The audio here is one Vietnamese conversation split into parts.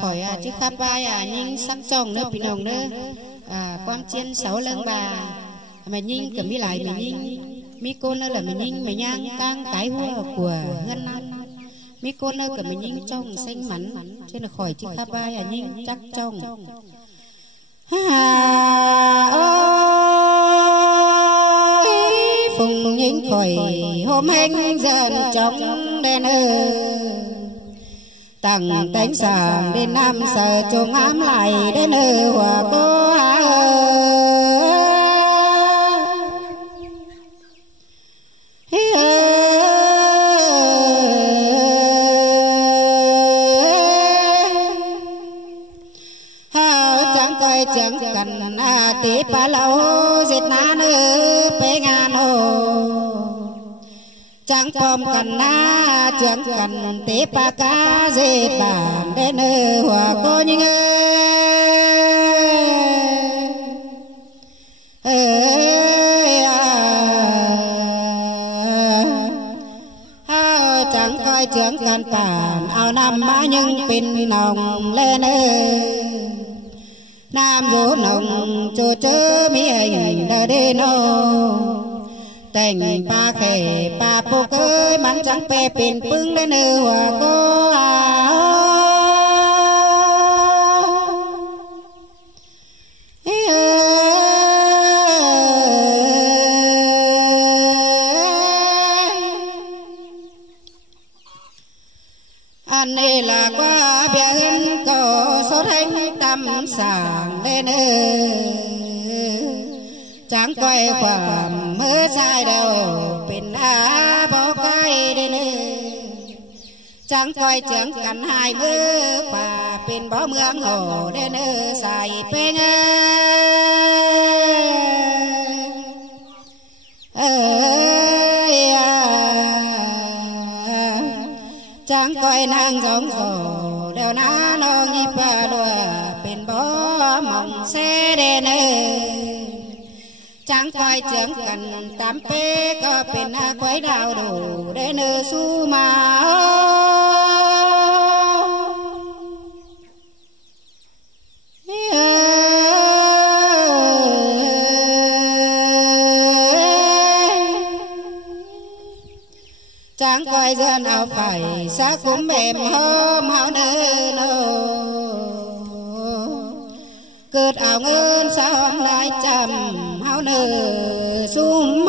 khỏi chiếc khắp vai nhưng sắc chồng nữa bình hồng nữa quam chiên sáu lưng bà mà nhìn cầm mi lại mình nhìn mi cô nữa là mình nhìn mình nhang cang cái hua của ngân năm mi cô nữa cầm mình nhìn trong xanh mắn trên là khỏi chiếc khắp vai nhưng chắc chồng phùng nhìn khỏi hôm anh dần trong đèn tặng tánh sàng đến năm sợ chung ám lại đến hòa cô chẳng coi chẳng cần tí pa lâu giết ná nữ bé ngàn hồ chẳng bom cần na chẳng cần tế pa cá dệt bản đến hòa cô nhưng chẳng coi chẳng cần bản ao năm má nhưng pin nồng lên nam rú nồng cho chớ mi hình đờ đê nô tình pa khề pa po cưới mắn trắng pe pin pưng lên hòa cô anh này là qua biển có số thanh tâm sàng lên chẳng quay khoảng mơ sai đâu bên bỏ cái đến chẳng coi chẳng cần hai mơ và bên bỏ mương hồ đến xài bên chẳng coi nàng giống rổ đeo ná nó nhịp đùa bên bỏ mong xe đến chẳng coi chẳng cần tám pê có bên quấy đào đủ để nơ su mà chẳng coi giờ nào phải xa cũng mềm hôm hao nơ nô cướt ảo ngân sao lại chầm hao nơ sum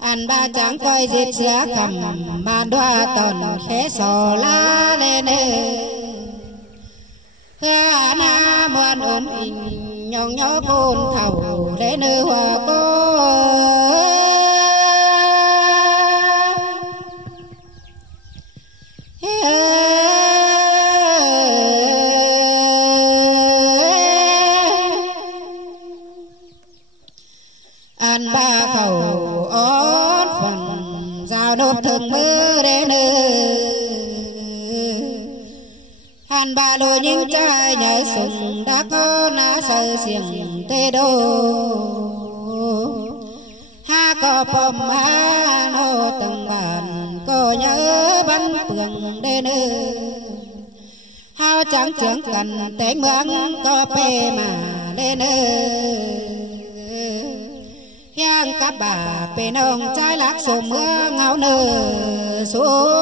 anh ba chẳng coi dịp xưa cầm mà đoa tòn khẽ sò la lên na muôn ổn in nhong nhó côn thầu để nơ hòa cô anh ba khẩu ót phần giao nộp thường mơ để nơ anh ba lôi những trai nhớ sùng đã có ná sơ xiềng tê đô ha có bom ha nô từng bàn cô nhớ bắn phường đê nơ hao chẳng chẳng cần tên mướn có bê mà đê nơ hiang các bà bê nông trái lạc sổ mưa ngáo nơ xuống